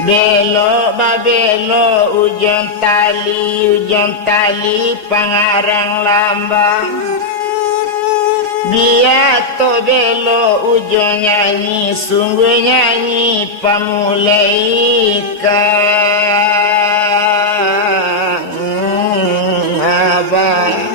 Belok babelo ujung tali pangarang lambang. Biar to belo ujung nyanyi sungguh nyanyi pamulai ikan abah.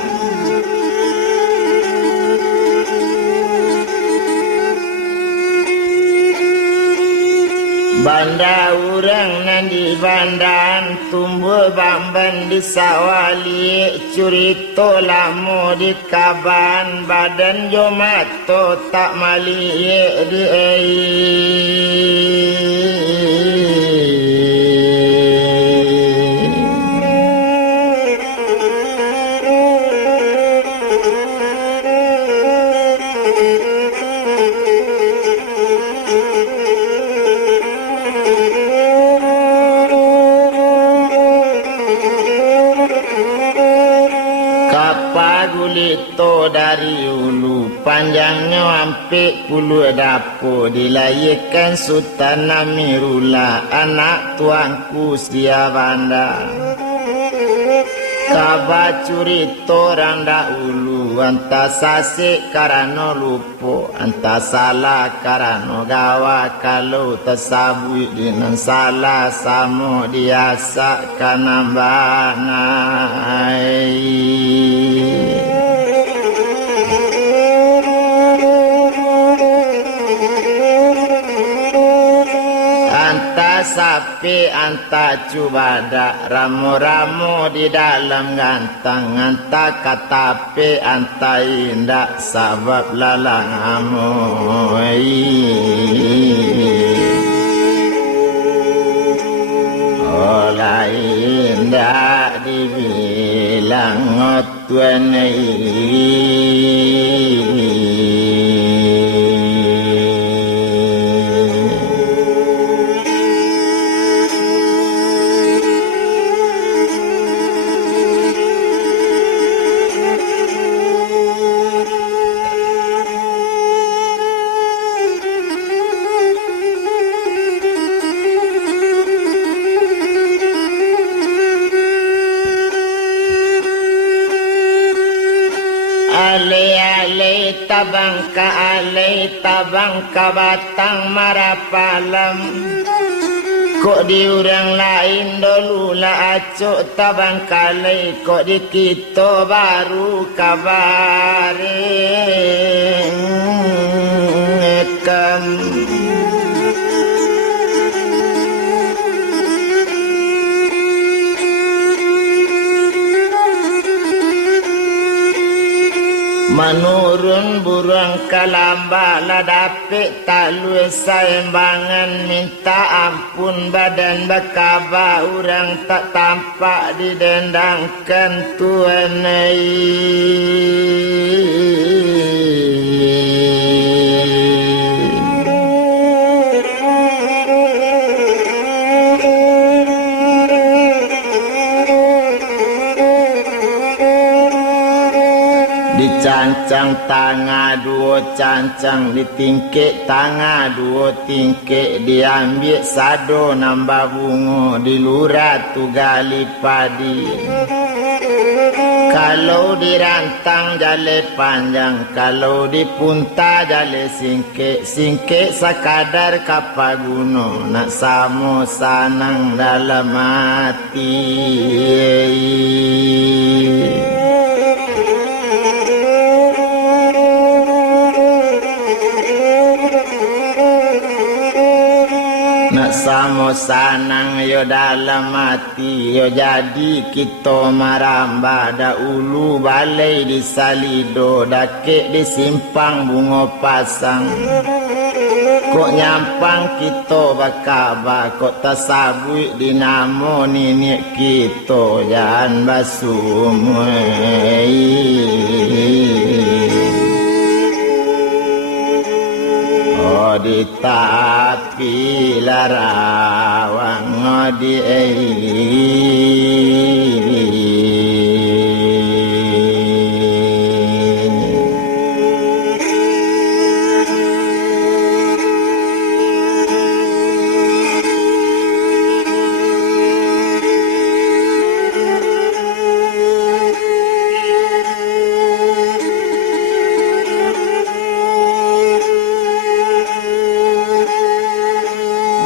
Banda urang nandi bandan tumbuh bamban di sawali curito lamo di kaban badan jomato tak mali di Gulito dari ulu panjangnya sampai puluh dapur dilayakkan Sultan Amirullah anak tuanku Setia Banda. Kabar curito orang dahulu anta sasik karena lupa anta salah karena gawa kalau tersabui dengan salah sama diasak karena banai. Sapi anta cubada ramu-ramu di dalam gantang anta katape anta indak sabab lalang amoy. Olah indak dibilang ngotuanai. Tabang ka batang marapalam. Kok di orang lain dulu lah acuk tabang kalai. Kok di kita baru kabarin ekam. Menurun burung kalamba lah dapet tak luwe saimbangan minta ampun badan bakaba orang tak tampak didendangkan tuanai. Cancang tangga dua cancang ditingkik tangga dua tingkik diambil sado nambah bunga dilurat tu gali padi. Kalau dirantang jale panjang kalau dipunta jale singkik sakadar kapaguno nak samo sanang dalam hati. Samo sanang yo dalam hati yo jadi kita maramba da ulu balai di salido dakek di simpang bunga pasang. Kok nyampang kita bakaba kok tasabui di namo ninik kita jangan basumai. Di tapi larawang di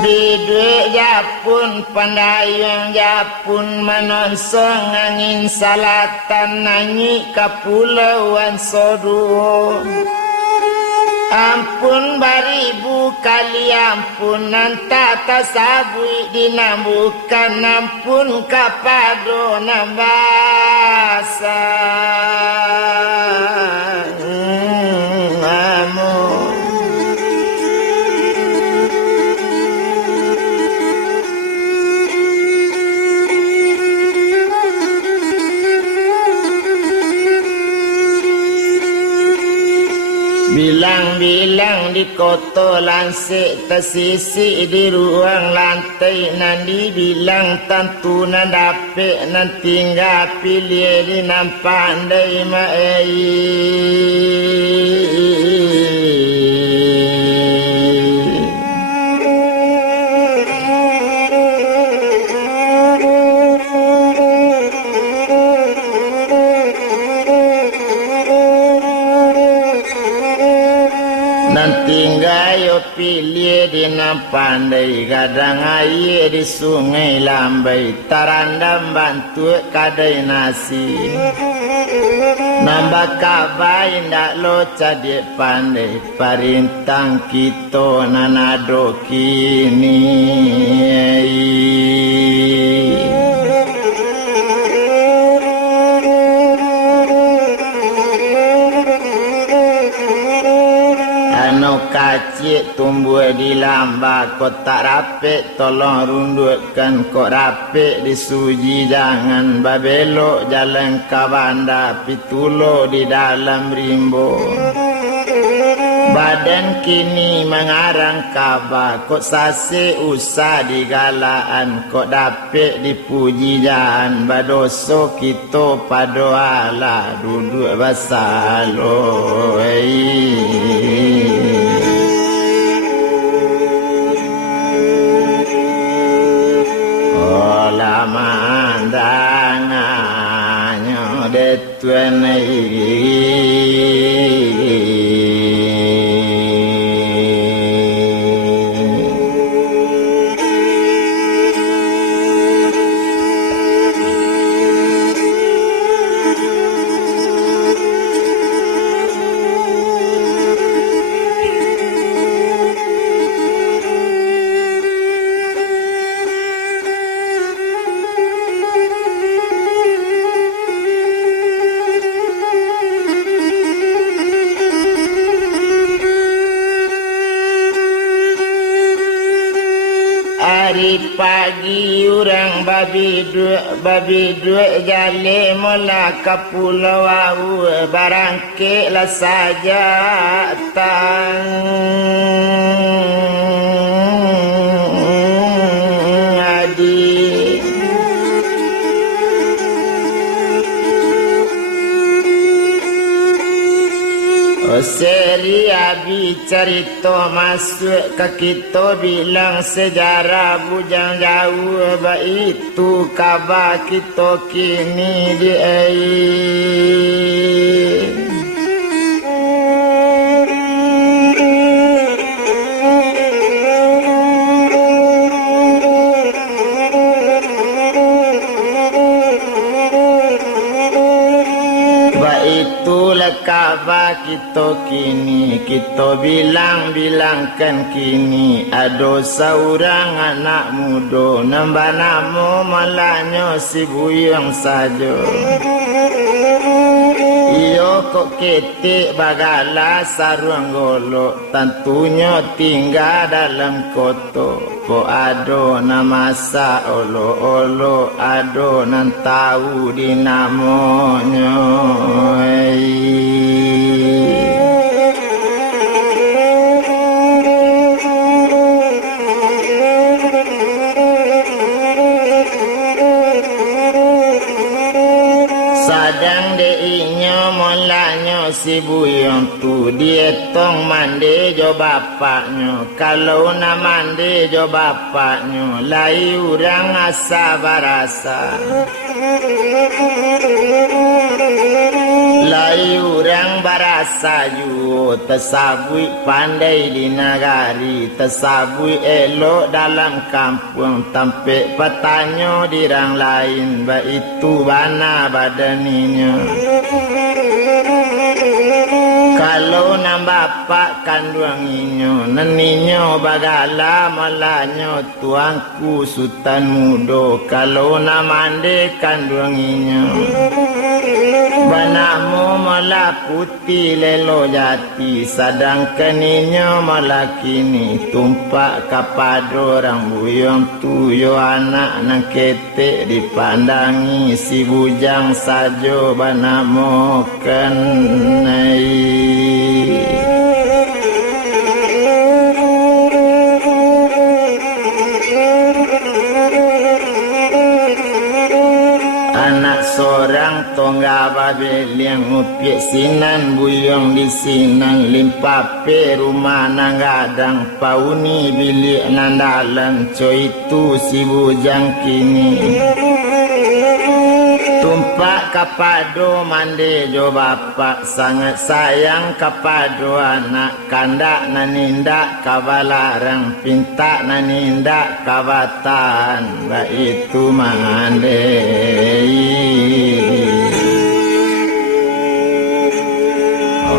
babi duit japun pandayang japun menonsong angin salatan nanyi kapulauan soduo ampun baribu kali ampun nanta tasabui dinambukan ampun kapado nambasa Bilang-bilang di koto lansik tersisi di ruang lantai nanti bilang tentu nan dapet nan tinggal pilih di nampak pandai mai. Tinggal pilih di pandai kadang air di sungai lambai tarandam bantu kadai nasi nambah kabar indak lo cadik pandai parintang kita nanado kini kacik tumbuh di lamba kau tak rapik tolong rundukkan kau rapik disuji jangan babelok jalan kabanda pitulo di dalam rimbo badan kini mengarang kabar kau sase usah digalaan kau dapik dipuji jangan badoso kita padoala duduk basalo mandangannya detuan pagi orang babi duit jale mola kapulau au barangke lah saja tang adik seri abi cerita masuk ke kita bilang sejarah bujang jauh itu kabar kita kini di air kabar kita kini kita bilang-bilangkan kini ada seorang anak muda nambah nama malahnya si buyang saja iyo kok ketik bagala sarung golok tentunya tinggal dalam kota kok ada nama sa olo-olo ada nan tahu di namanya sadang deinya molanya si buyong tu dia tong mandi jo bapaknya kalau na mandi jo bapaknya lai urang asa barasa Mulai orang barasa ju tersabui pandai di nagari, tersabui elok dalam kampung, tampik petanya di orang lain, itu bana badaninya. Kalau nam bapak kandunginyo, neninyo bagala malanyo tuangku sultan mudo. Kalau nam ande kandunginyo, banamu malah putih lelo jati, sedangkan inyo malah kini tumpak kapado orang buyong tuyo anak nang ketek dipandangi si bujang sajo banamu kenai. Anak seorang tongga babel yang ngupiak sinan buyong di sinan limpape rumah nanggadang pauni bilik nandalan coy itu si bujang kini tumpak kapado mande jo bapak sangat sayang kapado anak kandak nanindak kabalarang pinta nanindak kabatan ba itu mande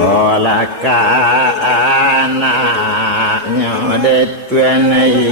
olah ka anaknya detuanai.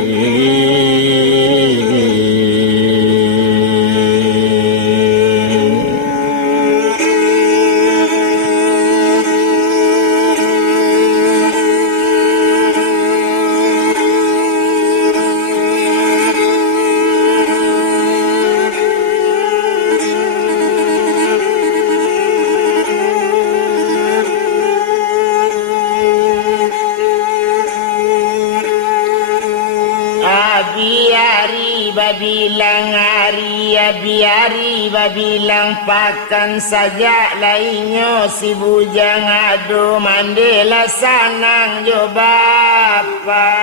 Bilang hari ya biari babilang pakan saja lainnya si bujang ado mandela sanang jo bapa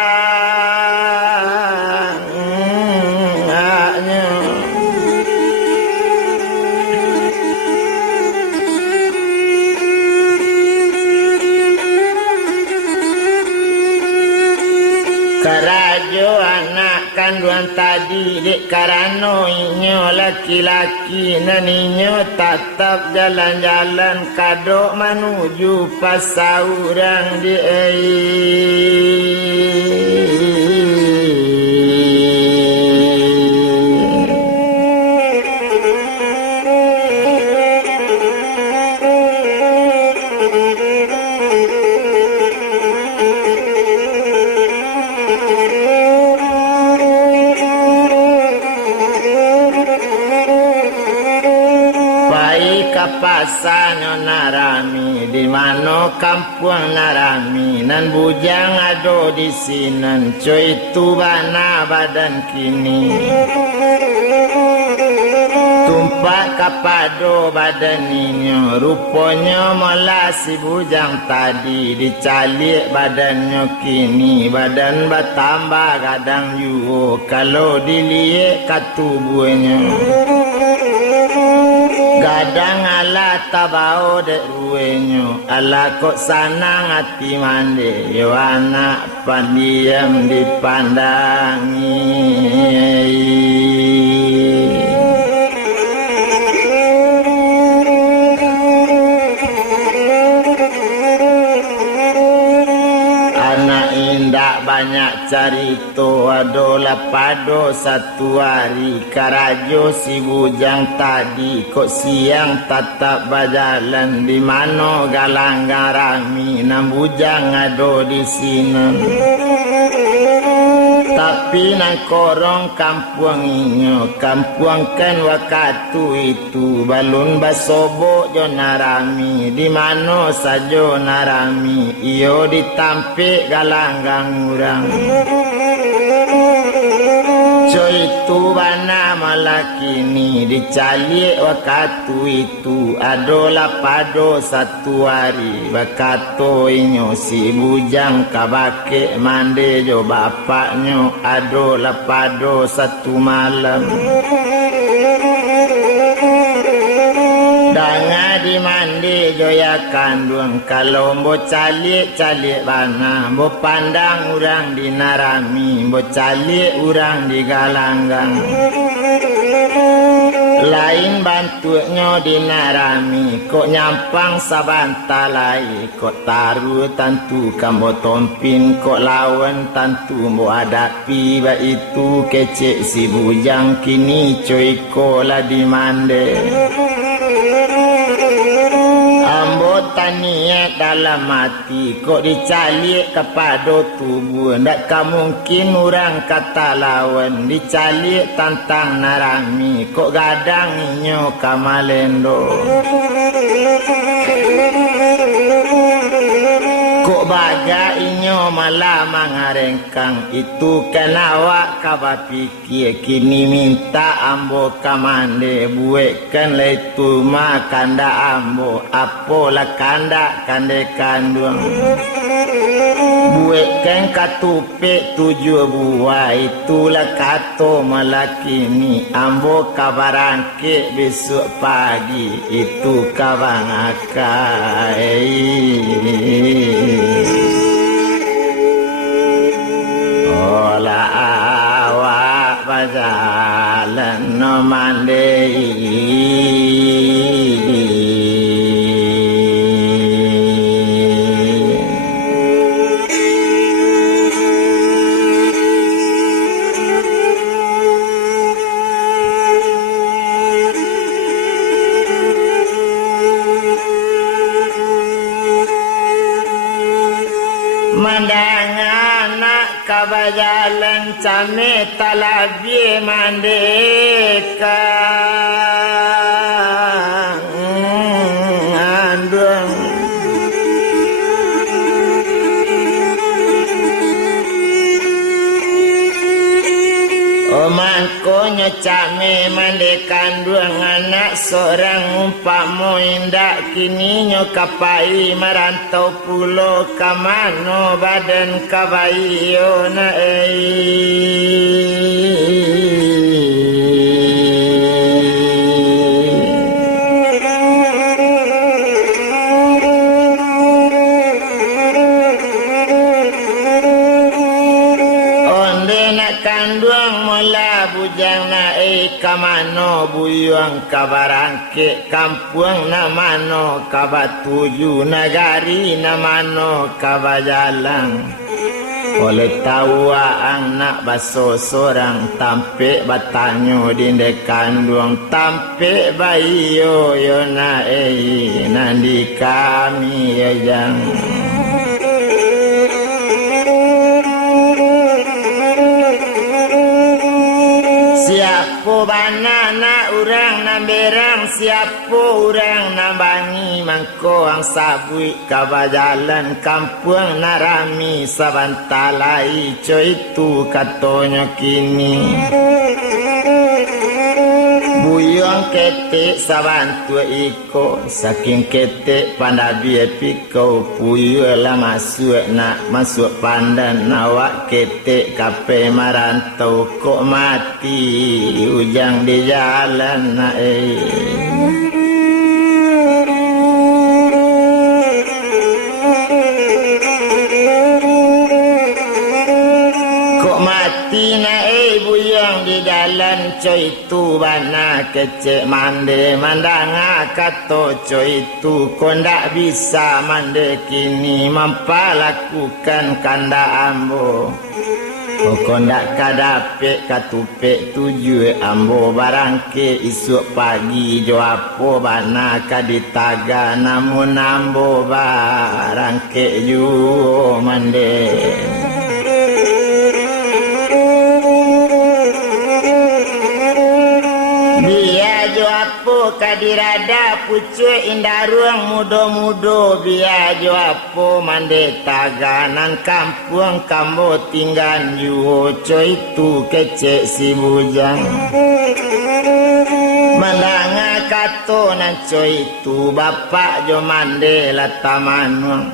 karajo anak kanduan tadi dek karano inyo laki-laki naninyo tatap jalan-jalan kadok menuju pasauran di pasanyo narami di mano kampung narami nan bujang ado di sinan coy itu bana badan kini tumpak kapado badan inyo rupanya malah si bujang tadi dicalik badannya kini badan bertambah kadang yuo kalau dilihat katubuhnya gadang ala tabao dek ruenyo ala kok sanang hati mande yo anak pandiam dipandangi. Banyak carito adolah pado satu hari karajo si bujang tadi kok siang tatap berjalan di mano galang garami nam bujang ado di sini tapi nang korong kampung inyo kampung kan waktu itu balun basobo jo narami di mano sajo narami iyo ditampik galanggang urang coy itu bana malakini dicalik waktu itu adolah pado satu hari bakato inyo si bujang kabake mande jo bapaknya adolah pado satu malam danga di mande mandi joya kandung kalau mbo calik bana mbo pandang urang di narami mbo calik urang di galanggang lain bantunya di narami kok nyampang sabantalai kok taruh tantu kambo tompin kok lawan tantu mbo hadapi ba itu kecek si bujang kini coy kola di mande ambo tania dalam mati kok dicalik kepada tubuh ndak mungkin orang kata lawan dicalik tantang narami kok gadang inyo kamalendo kok baga inyo malah mangarengkang itu kan awak kaba pikir kini minta ambo kamande buekan leitu makanda ambo apola kanda kande kandung buekan katupe 7 buah itulah kato malakini ambo kabarangke besok pagi itu kabangakai ola awak bajalan no mandei mandang anak kabajalan came talabi mandeka andung omangkonya came mandekandung anak seorang umpamo indak kini nyokapai merantau pulau kamano badan kabayo na kandung mula bujang na kamano buyuang kabarangke kampung na mano kabatuju nagari na mano kabajalang oleh tahu ang nak baso sorang tampe batanyo dinde kandung tampe bayo yo na nandi kami ya jang siapo banana urang namberang siapo urang nambangi mangko ang sabui kabajalan kampung narami sabantalai coy itu katonyo kini buyong ketek sabantu iko saking ketek pandabi epiko puyo lah masuk pandan nawak ketek kape marantau kok mati ujang di jalan na kok mati na buyang di jalan coy itu bana kecek mande mandanga kato coy itu kondak bisa mande kini mampa lakukan kanda ambo kondak kadapek katupek 7 ambo barangke isuk pagi jo apo bana kaditaga namun ambo barangke ju mande kadirada pucuk indaruang mudo-mudo biar jo apo mande taganan kampung kambo tinggan juho coy itu kecek si bujang mandanga kato nan coy itu bapak jo mande latamanung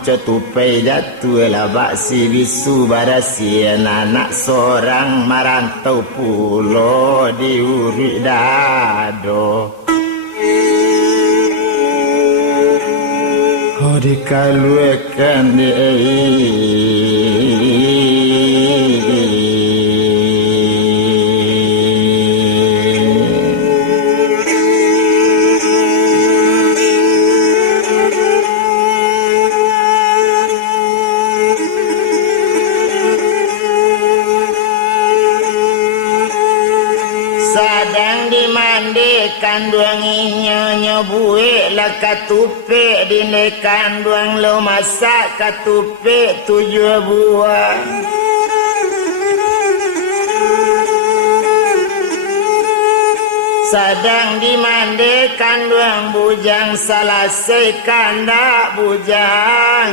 cetupai jatuh labak si bisu barasi anak seorang marantau pulau di uri dado dikaluakan sadang dimandikan duang inyo buik lah katupik dinekan duang lo masak katupik 7 buah sadang dimandikan duang bujang salasai kandak bujang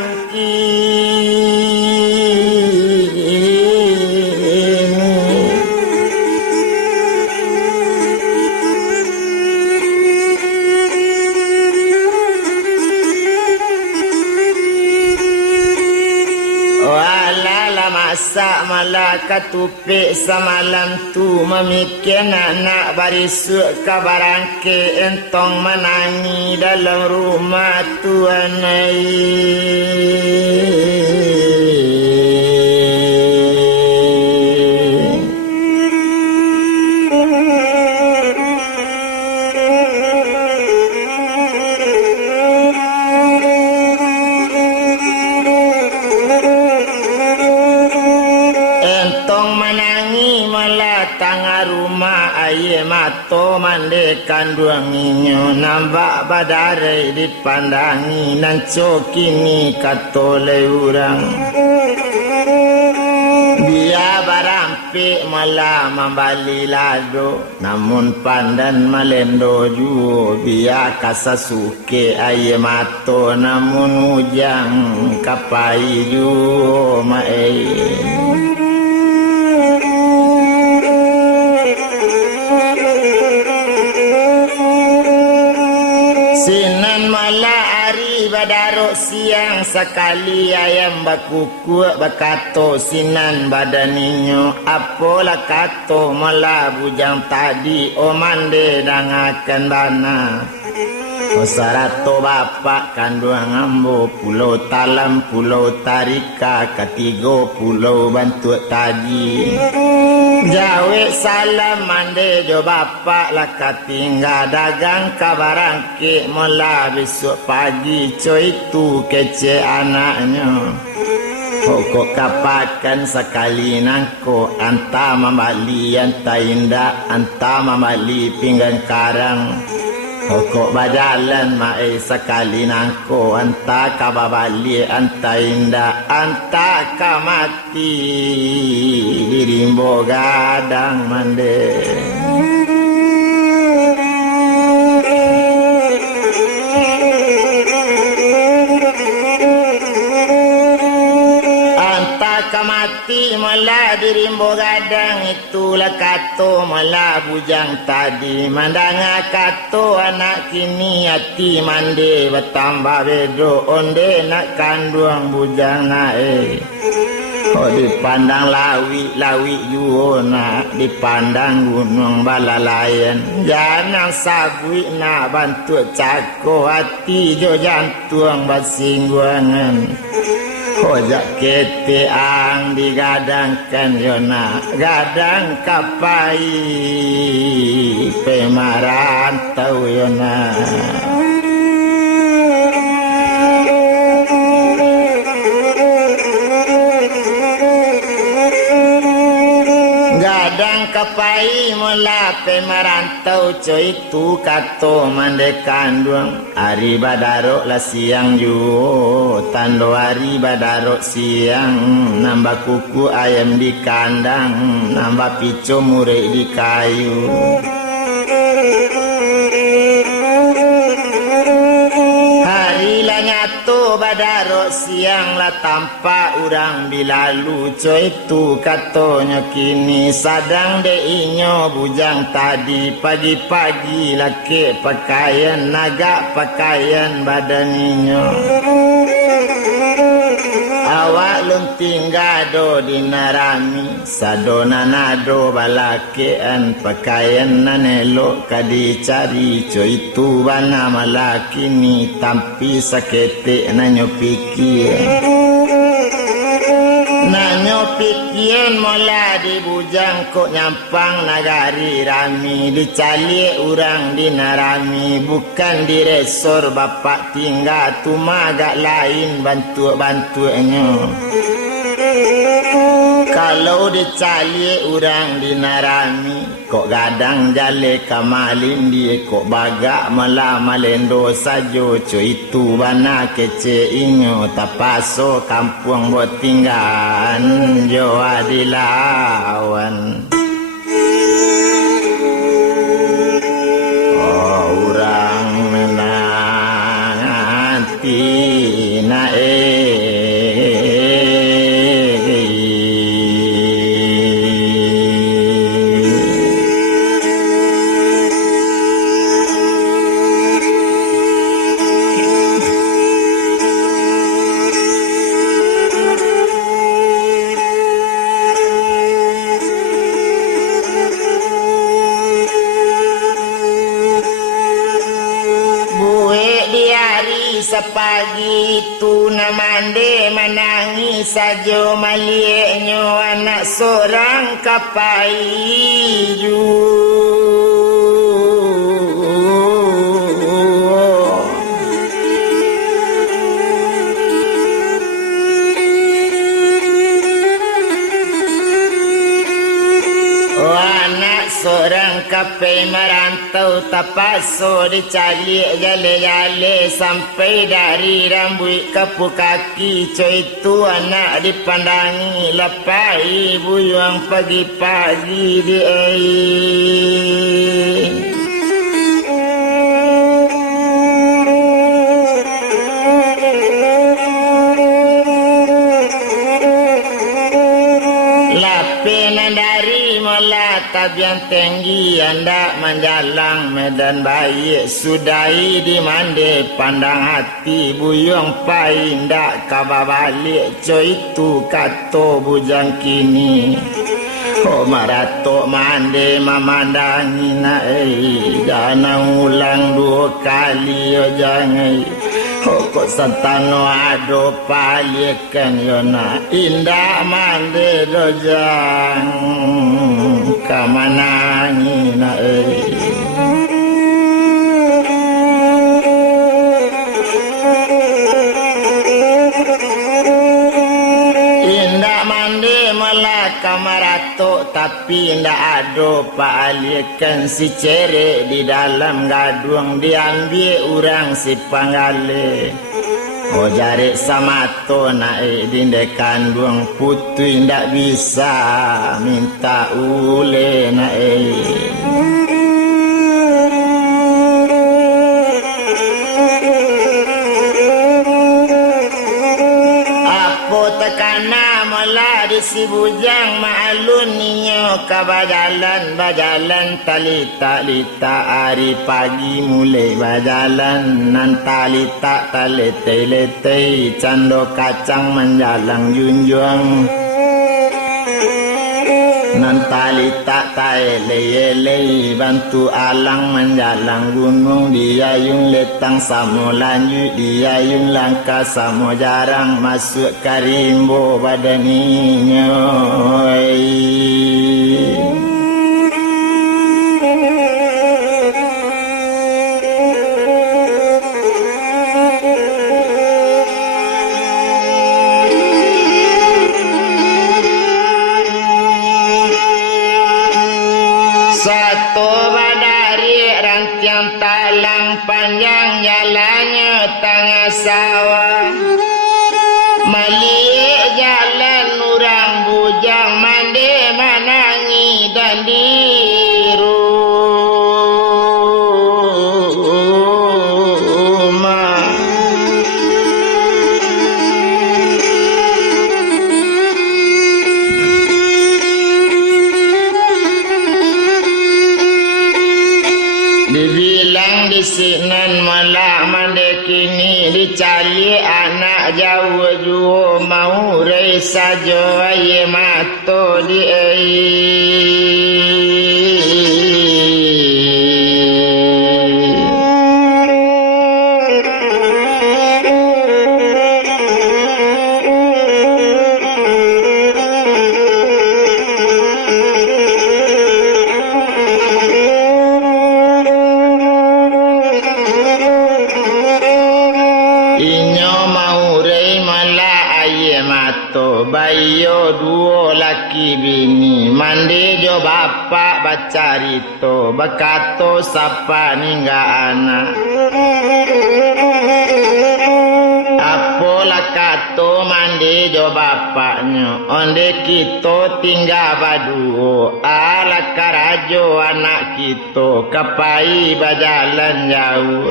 masak malah katupik semalam tu memikir nak barisuk kabarangke entong menangi dalam rumah tuan mato mandekan duang inyo nampak badare dipandangi nan cokini katole urang dia barampik malah membali lado namun pandan malendo juo dia kasasuke aye mato namun ujang kapai juo mae sinan malah ari badaro siang sekali ayam bakuku bakato sinan badaninyo apola kato malah bujang tadi o mande dangakan bana o sarato bapak kanduang ambo pulau talam pulau tarika ketigo pulau bantu taji jawe salam mande jo bapak lah katingga dagang kabarangke mula besok pagi coy itu kece anaknya pokok kapakan sekali nangko anta membali anta indah anta membali pinggan karang pokok badalan mae sekali nangko anta kababali anta indah anta kamati dirimbo gadang mande kamati malah dirimbo gadang itulah kato malah bujang tadi mandanga kato anak kini hati mande bertambah bedo onde nak kanduang bujang nae oh dipandang lawi juona dipandang gunung balalayan jangan sagui nak bantu cako hati jo jantung basingguangan kojak kete ang digadangkan yona gadang kapai pemarantau yona gadang kapai mula pemarantau coy itu kato mandekan duang hari badaro lah siang ju tando hari badaro siang nambah kuku ayam di kandang nambah pico murek di kayu nyato badaro siang lah tampak urang bilalu coy itu katonyo kini sadang de inyo bujang tadi pagi-pagi laki pakaian naga pakaian badan inyo Awak lunting gado di narami, sadona nado balakean pakaian nanelo kadi cari coy itu bana malaki ni tampi sakete nanyo pikir. Nanyo pikian mola di bujang kok nyampang nagari rami dicali urang di narami bukan di resor bapak tinggal tumaga lain bantu-bantunya. Kalau dicali urang di narami kok gadang jale kamalin dia kok bagak malah malendo sajo co itu bana kece inyo tapaso kampung buat tinggalan jo adilawan. Oh urang nanti nae sepagi itu namande menangis saja malieknya anak seorang kapaiju. Seorang kapai merantau tapaso dicari jale-jale sampai dari rambut kapu kaki coy itu anak dipandangi lapai buyuang pagi-pagi di air. Tabian tinggi anda menjalang medan baik sudai di mande pandang hati buyung pai ndak kabar balik coy itu kato bujang kini. Oh marato mande memandangi nae jangan ulang dua kali yo jangan. Oh kok santano ado paliekan yona indah mande dojang kamanangi nae. Kamarato tapi ndak ado paalikan si cere di dalam gaduang diambil urang si panggale. Oh jare samato naik dindekan duang putui ndak bisa minta ule naik. Si bujang maalun ninyo kabajalan bajalan talita hari pagi mulai bajalan nan talita talete cando kacang menjalang junjung nan talita taele bantu alang menjalang gunung dia yung letang samo lanjut dia yung langkah samo jarang masuk karimbo badaninya. Panjang jalannya tengah sawah maliek jalan urang bujang mande manangi dan rumah. Dibilang di sinan malah mande kini dicali anak jauh jauh mau rei sajo aye mato di bayo duo laki bini mandi jo bapak bacarito bakato sapa ningga anak apola kato mandi jo bapaknya onde kito tinggal baduo ala karajo anak kito kapai bajalan jauh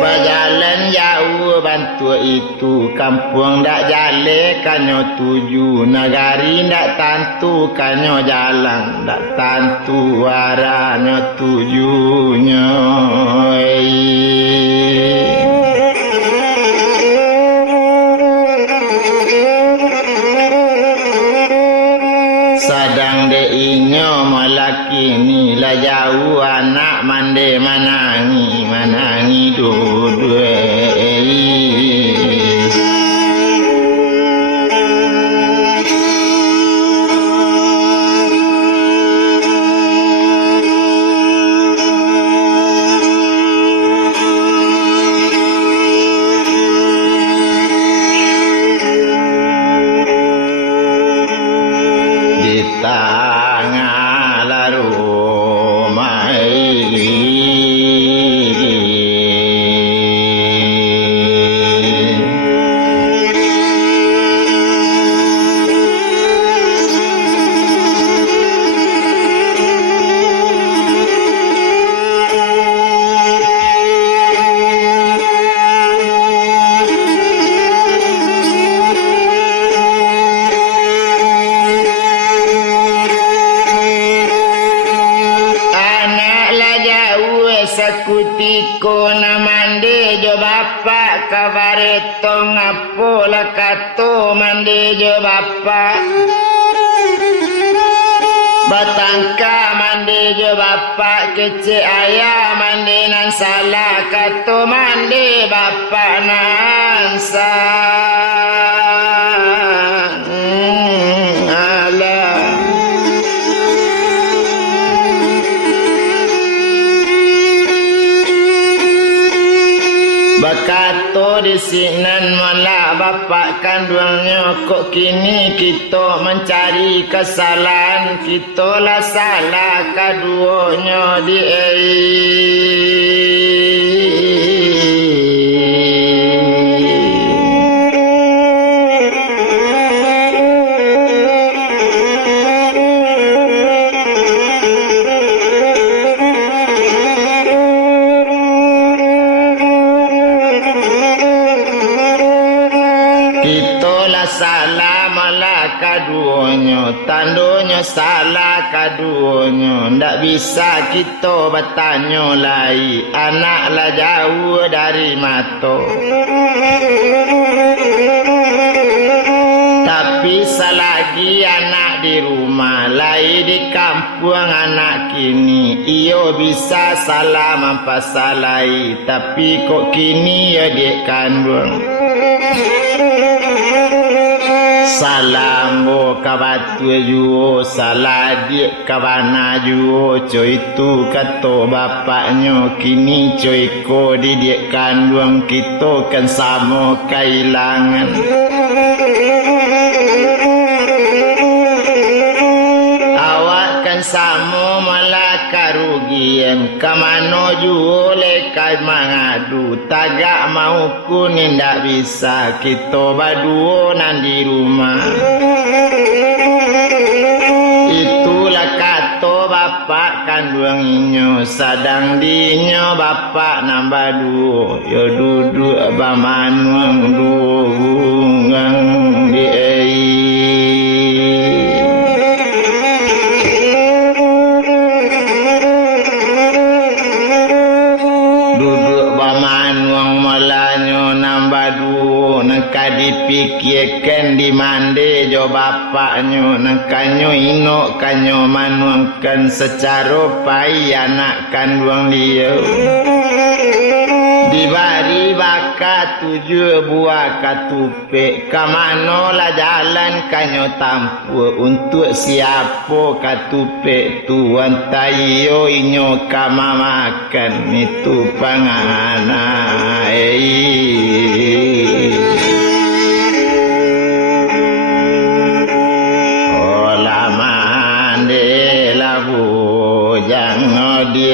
berjalan jauh bantu itu kampung dak jale kanyo tuju nagari dak tantu kanyo jalan dak tantu waranya tujunya sadang de inyo malaki ni la jauh anak mande manangi dudue kutiko namande jo bapak kabareto ngapola kato mande jo bapak batangka mande jo bapak kece ayah mande nan salah kato mande bapak nan bakato disinan malah bapak kandungnya kok kini kita mencari kesalahan kita lah salah kaduanya di salah malah kaduonyo tandonyo salah kaduonyo ndak bisa kita bertanya lai anak lah jauh dari mato tapi selagi anak di rumah lai di kampung anak kini iyo bisa salah mampasalai tapi kok kini ya dek kandung salam bo kabatu juo salah dia kawana juo coy tu kato bapaknya kini coy ko di dia kandung kita kan sama kehilangan awak kan sama malah karugian kamano juo lekai mangadu tagak mau kuning ndak bisa kita baduo nan di rumah itulah kato bapak kandungnya sadang dinyo bapak nambah duo yo duduk bamanuang duo bungang di yo bapaknyo nangkanyo ino kanyo manuangkan secara pai anak kandung dia dibari baka 7 buah katupe kamano lah jalan kanyo tampu untuk siapa katupe tuan tayo inyo kama makan itu pangana olah mande labu jangan di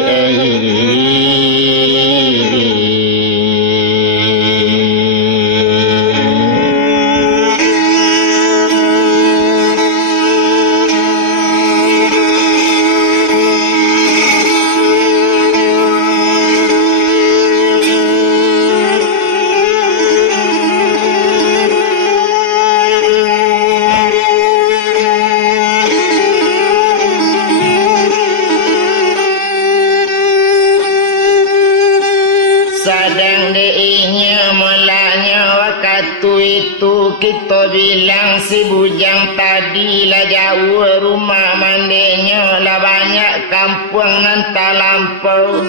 kita bilang si bujang tadi lah jauh rumah mandenya lah banyak kampung nanta lampau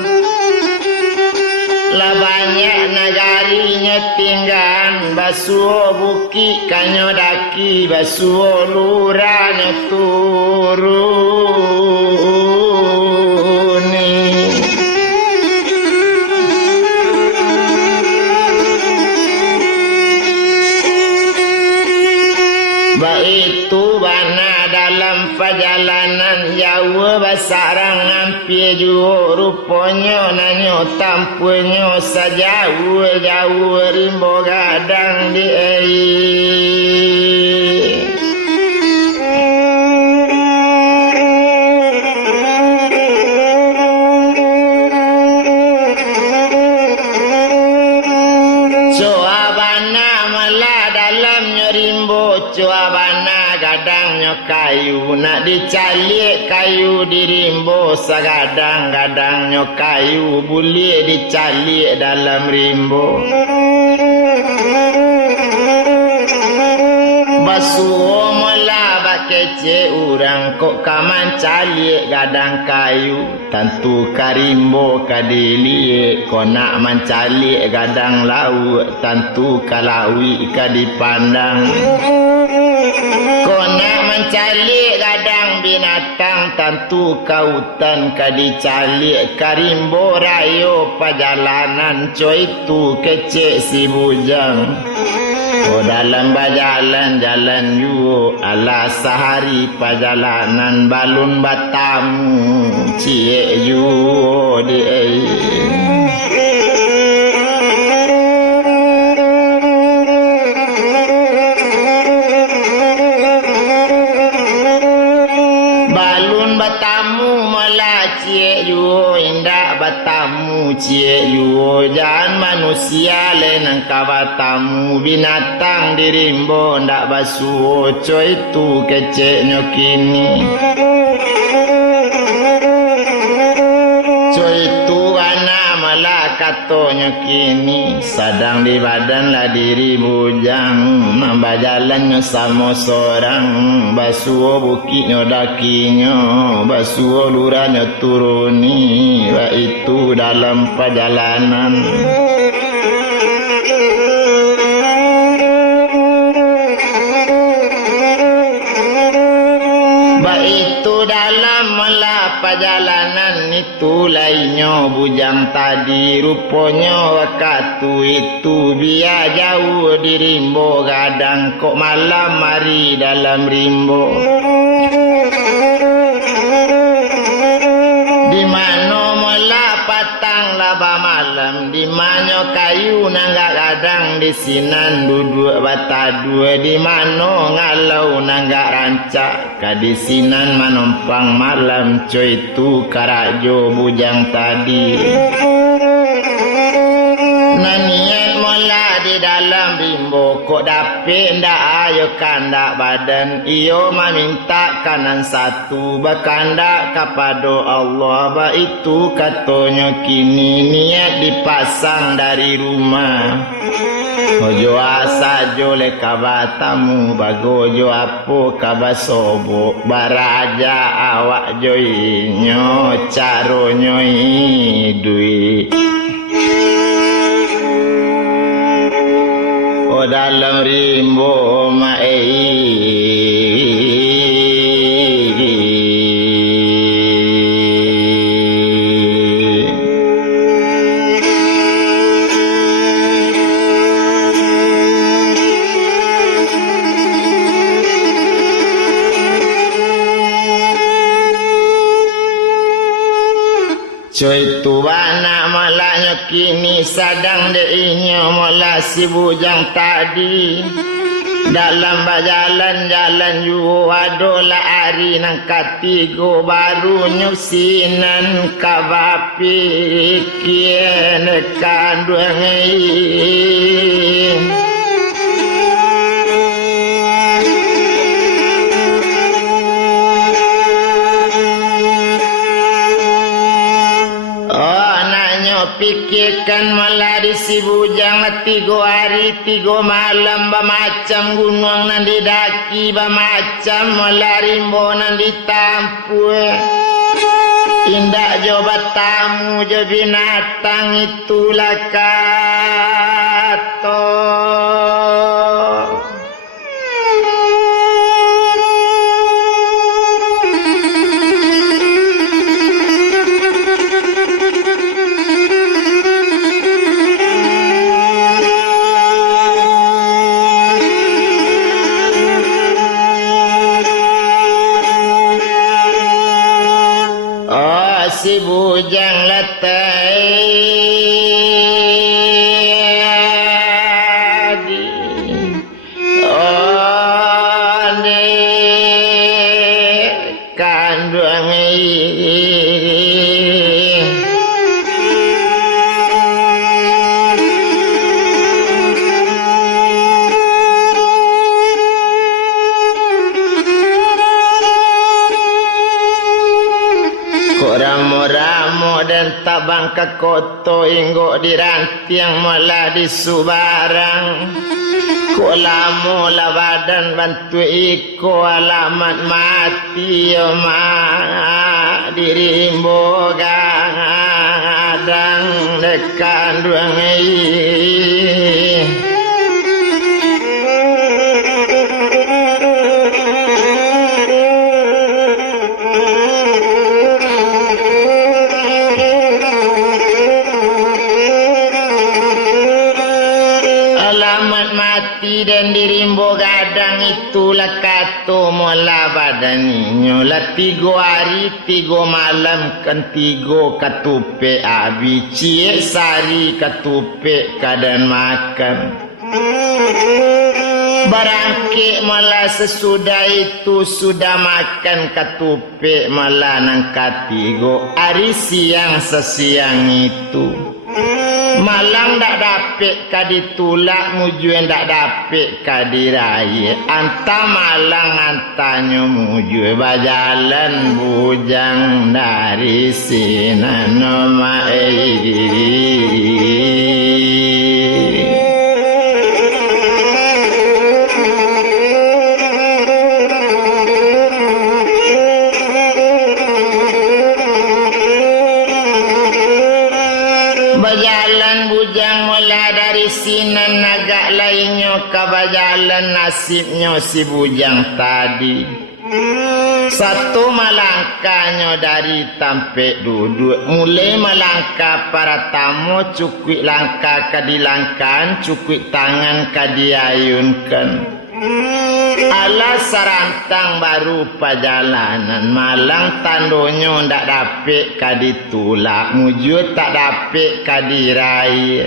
lah banyak nagarinya tinggal basuh bukit kanyo daki basuh lurahnya turun itu bana dalam perjalanan jauh basarang hampir jauh rupanya nanyo tampunya sajauh rimbo gadang di air kayu nak dicalik kayu dirimbo sagadang-gadangnya kayu boleh dicalik dalam rimbo basuh mula kece urang kok kaman calik gadang kayu tentu karimbo kadili kau nak mencalik gadang laut tentu kalawi kadipandang kau nak mencalik gadang binatang tentu kautan kadicalik karimbo rayo perjalanan coy itu kecek si bujang oh dalam berjalan jalan yu ala sehari perjalanan balun batamu cie yu di balun batamu malah cie yu indah batamu cie yu jangan manusia lenang kawatamu binatang dirimbo ndak basuh coy itu keceknya kini coy itu wana malah katonya kini sadang di badan lah diri bujang nambah jalannya sama seorang basuh bukitnya dakinya basuh lurahnya turuni itu dalam perjalanan itu dalam melah perjalanan itu lainnya bujang tadi rupanya waktu itu biar jauh di rimbo gadang kok malam mari dalam rimbo di mana melah patang laba malam di mana kayu nanggak gadang di sinan duduk bata dua di mana ngalau nanggak rancak kadisinan manompang malam coy itu karajo bujang tadi naniat mola di dalam rimbo kok dapet ndak ayo kandak badan iyo meminta kanan satu bakanda kepada Allah ba itu katanya kini niat dipasang dari rumah Ojo asajo le kabatamu bagojo apo kabasobo baraja awak joinyo caro nyoi dui o dalam rimbo Coy tuana malahnya kini sadang deinya malah si bujang tadi dalam bajalan-jalan yu adola ari nang katigo baru nyusinan kabapi kien kanduangai pikirkan malah di si bujang 3 hari 3 malam macam gunung nan didaki macam malah rimbo nan ditampu indah coba tamu jo binatang itulah kato si bujang letai ne kanduangai ramo dan tabang ke koto inggo dirantiang malah disubarang ko lamo la badan bantu iko alamat mati ma dirimbo gadang dekan duangai dan dirimbo gadang itulah kato mola badaninyo lah 3 hari 3 malam kan 3 katupe abi cie sari katupe kadan makan barangke malah sesudah itu sudah makan katupe malah nang katigo hari siang sesiang itu malang dak dapet kaditulak mujue ndak dapet kadiraya anta malang antanyo mujue bajalan bujang dari sinano mae bajalan bujang mula dari sinan agak lainnya ke bajalan nasibnya si bujang tadi satu melangkahnya dari tampe duduk mulai melangkah para tamu cukui langkah kadilangkan cukui tangan kadiayunkan ala sarantang baru perjalanan malang tandonyo ndak dapet kaditulak mujud tak dapet kadirai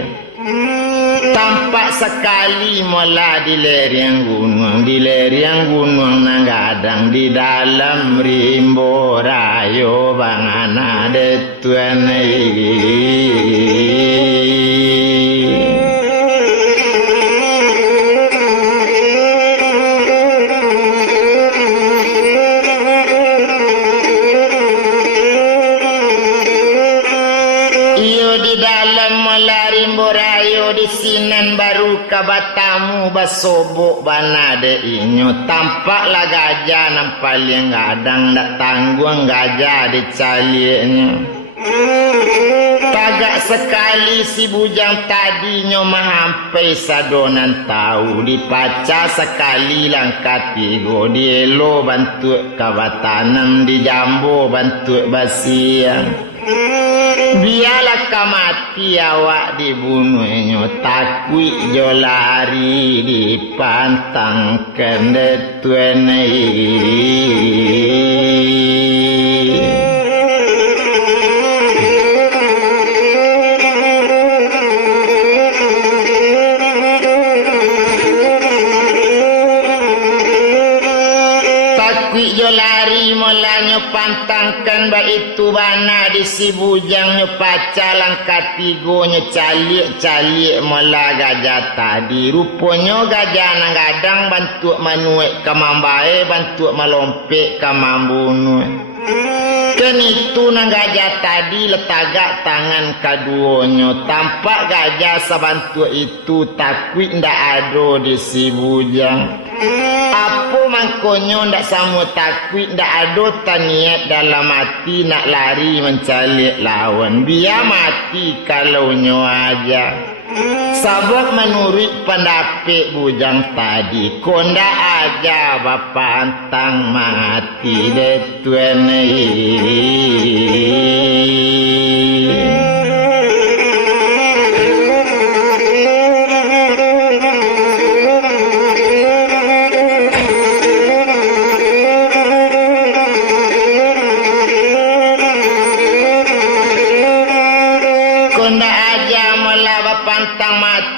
tampak sekali mula di leriang gunung nang gadang di dalam rimbo rayo bangana de tuan kabatamu basobok bana de inyo tampaklah gajah nampak yang gadang dak tanggung gajah dicalinya. Tagak sekali si bujang tadi nyo mahampai sadonan tahu dipaca sekali langkat tigo dielo bantu kawatanam di jambu bantu basiang. Biarlah kamati awak dibunuh nyo takui jo lari dipantang kendetuenai. Pantangkan ba itu bana di si bujang nyo paca langkat tigo nyo caliek mola gajah tadi rupanya gajah nang gadang bantu manuek kamambae bantu malompek kamambunuh. Kenitu nang gajah tadi letagak tangan kaduonyo tampak gajah sabantu itu takwi ndak ado di si bujang. Apa mangkonyo ndak samu takwi ndak ado taniat dalam hati nak lari mencalik lawan biar mati kalau nyo aja. Sabab menurut pendapat bujang tadi konda aja bapa antang mati de tuenai.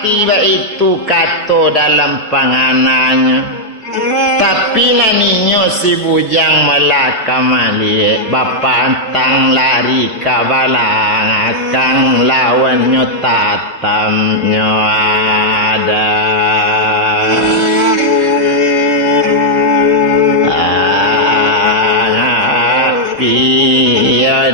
Tiba itu kato dalam panganannya. Tapi naninyo si bujang melaka malik bapa antang lari kabalang akang lawannya tatamnya ada. Api ya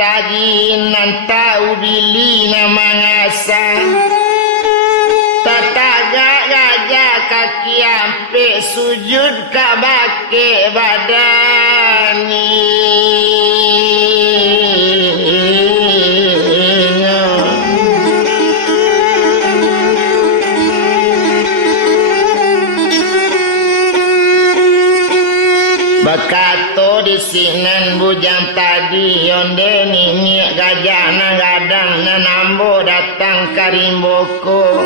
tadi nantau bili nama ngasa tataga gajah kaki ampe sujud kabake badani. Bakato di sinan bujang tadi yonde nini gajah nang gadang nanambo datang karimboko.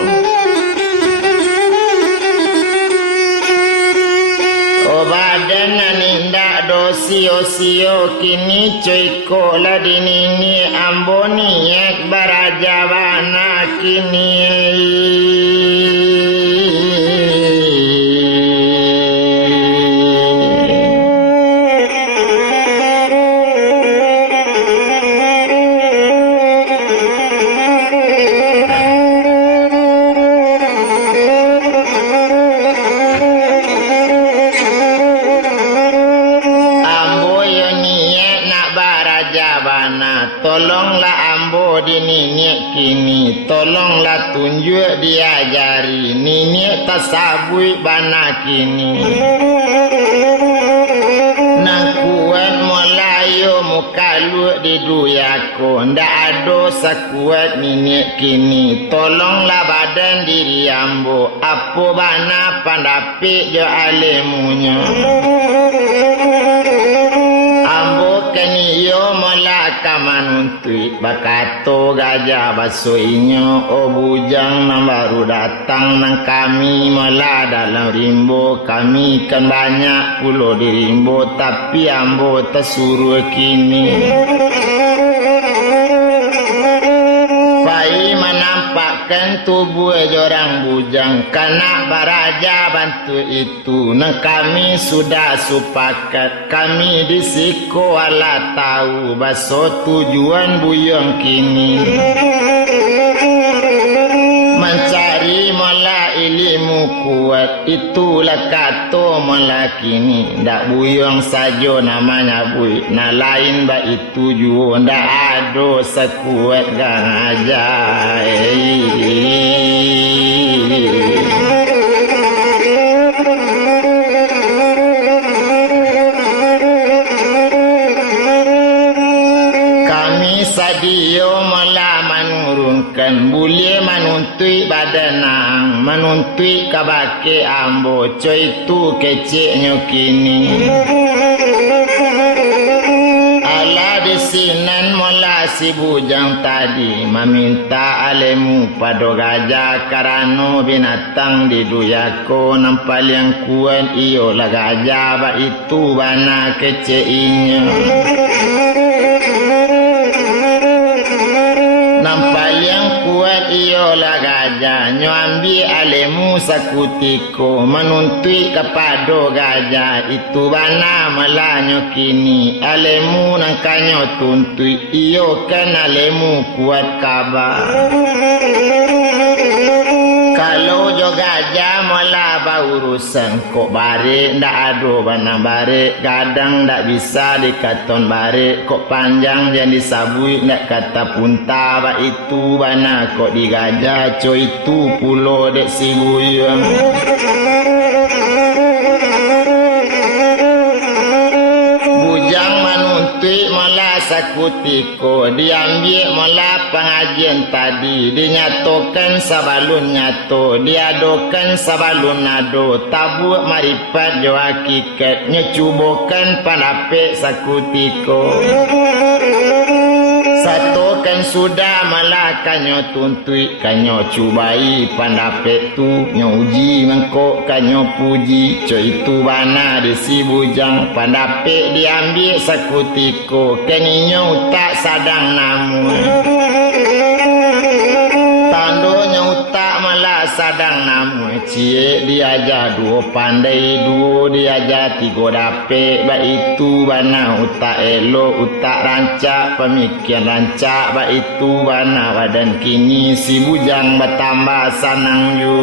Obadan naninda dosio kini coiko la dinini amboni ek barajabana kini. Tolonglah ambo dininiak kini, tolonglah tunjuk diajari niniak tasabui bana kini. Nang kuat molayo mukalu di duyako, ndak ado sakuat niniak kini. Tolonglah badan diri ambo, apa bana pandapik jo alemunya. Ambo kani yo molak kamanuntui bakato gajah baso inyo o bujang nang baru datang nang kami mela dalam rimbo kami kan banyak pulau di rimbo tapi ambo tersuruh kini pai menampakkan tubuh jorang bujang karena baraja bantu itu nang kami sudah sepakat kami disiko ala tahu baso tujuan buyang kini mencari mola ilmu kuat itulah kato mola kini ndak buyang saja namanya bui na lain ba itu juga ndak ada sekuat gang aja kami sadio mola menurunkan boleh menuntui badanang menuntui kabake ambo coy itu keceknya kini ala disinan mola si bujang tadi meminta alemu pada gajah karena binatang di duyako nampal yang kuat ialah gajah ba itu bana keceknya nampal yang kuat ialah gajah nyambi alemu sakutiko menuntui kepada gajah itu bana melanyo kini alemu nangkanyo tuntui iyo kan alemu kuat kabar kalau jo gajah mola urusan kok bare ndak ada bana bare kadang ndak bisa dikaton bare kok panjang yang disabui ndak kata punta ba itu bana kok digajah co itu pulo dek si buyang bujang menuntui mola sakutiko diambil mola pengajian tadi dinyatakan sabalun nyato diadokan sabalun nado tabuk maripat jo hakikat nyecubokan panape sakutiko satu kan sudah malah kanyo tuntui kanyo cubai pandape tu nyuji mengko kanyo puji co itu bana di si bujang pandape diambil sakutiko keninyo tak sadang namun tandonya utak malah sadang namun cie diajar dua pandai dua diajar tiga dape ba itu bana utak elo utak rancak pemikiran rancak ba itu bana badan kini si bujang bertambah sanang ju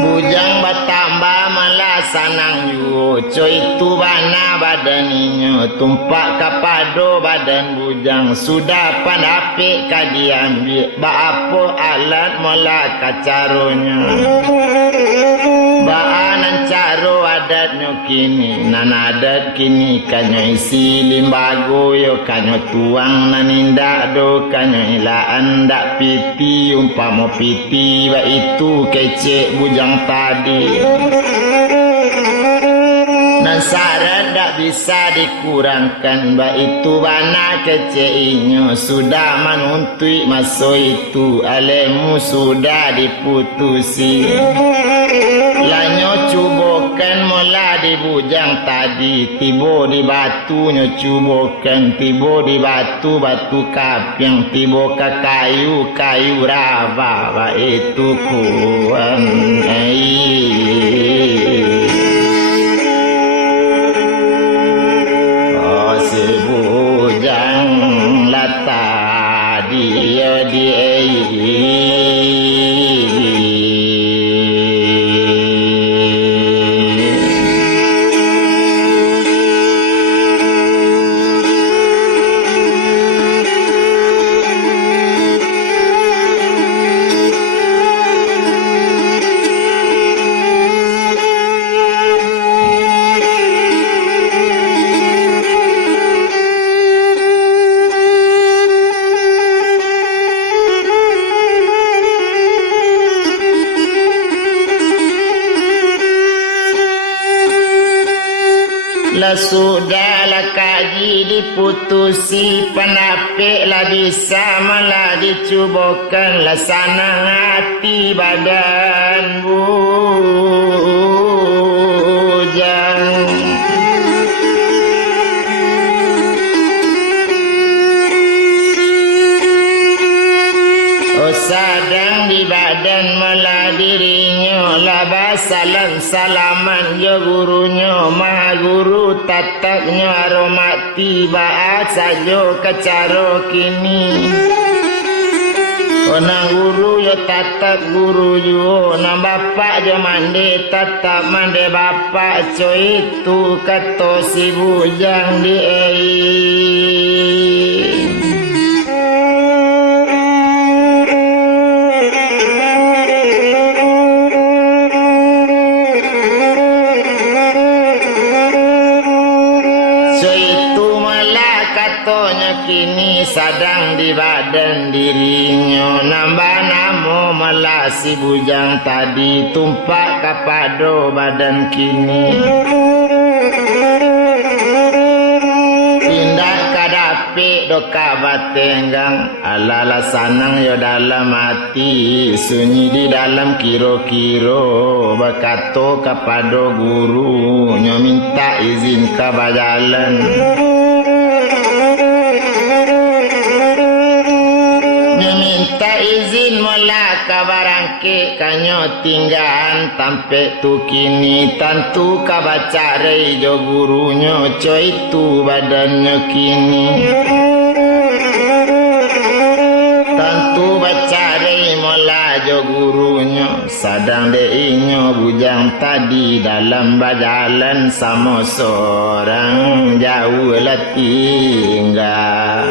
bujang bertambah malah sanang ju co itu bana badaninya tumpak kapado badan bujang sudah pandape kadiambil ba apa alat mola kacaronya baanan caro adatnya kini nan adat kini kanyo isi limbago yo kanyo tuang nanindak do kanyo ilaan dak piti umpama piti ba itu kecek bujang tadi nan syarat tak bisa dikurangkan ba itu bana keceinyo sudah menuntui maso itu alemu sudah diputusi lanyo cubokan mola di bujang tadi tibo di batu nyo cubokan tibo di batu batu kapiang tibo ke kayu kayu raba ba itu kuan bujang lata dia di La sudah la kaji diputusi penapik la bisa malah dicubakan la sanang hati badan bujang. Sadang di badan malah dirinya labas salam salaman ya gurunya maha guru tatapnya aromati baat sajo kecara kini. Nang guru ya tatap guru yo nang bapak jo mande tatap mande bapak co itu kata si bujang di kini sadang di badan dirinya nambah namo malah si bujang tadi tumpak kapado badan kini tindak kadapi doka batenggang alala sanang yo dalam hati sunyi di dalam kiro-kiro bakato kapado guru nyo minta izin ka bajalan. Minta izin mula kabarangke kanyo tinggaan tampe tu kini tantu kabacare jo gurunyo co itu badannya kini tantu bacare mula jo gurunyo sadang deinyo bujang tadi dalam bajalan sama seorang jauh lah tinggal.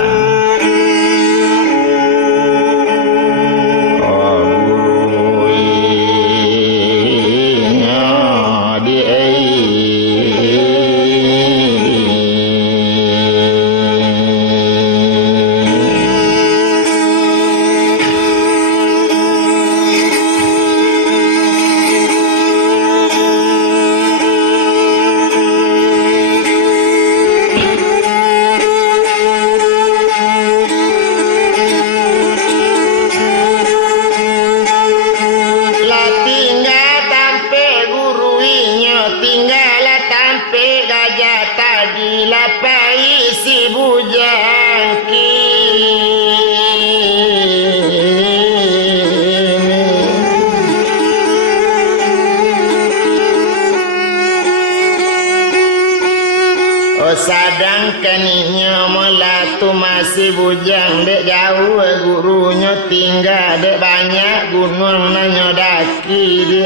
Sadang kaninya mula tu masih bujang dek jauh gurunya tinggal dek banyak gunung nanyo daki di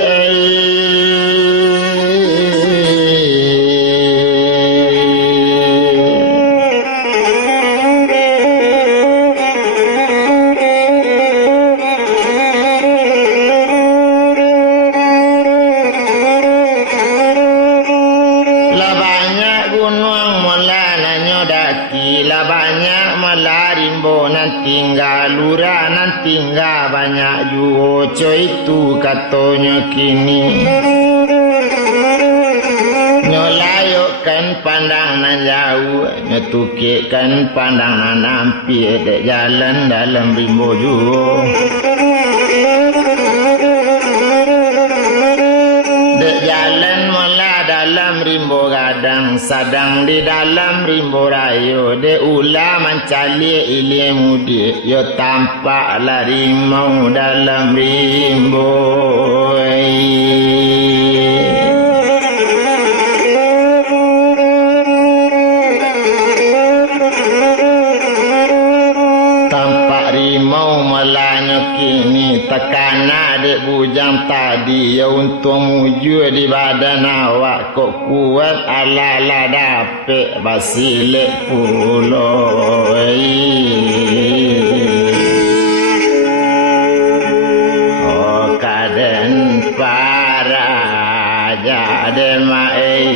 tinggal luranan tinggal banyak juoco itu katanya kini nyolayokkan pandangan jauh nyetukikkan pandangan hampir dek jalan dalam rimbo juo dek jalan mula dalam rimbo gadang sadang di dalam rimbo rayo de ula mencali ilie mudi yo tampak lari mau dalam rimbo tampak rimau melanya kini tekana dek bujang tadi ya untuk muju di badan awak kok kuat ala-ala dapet basilik pulau oh kaden para jadi mai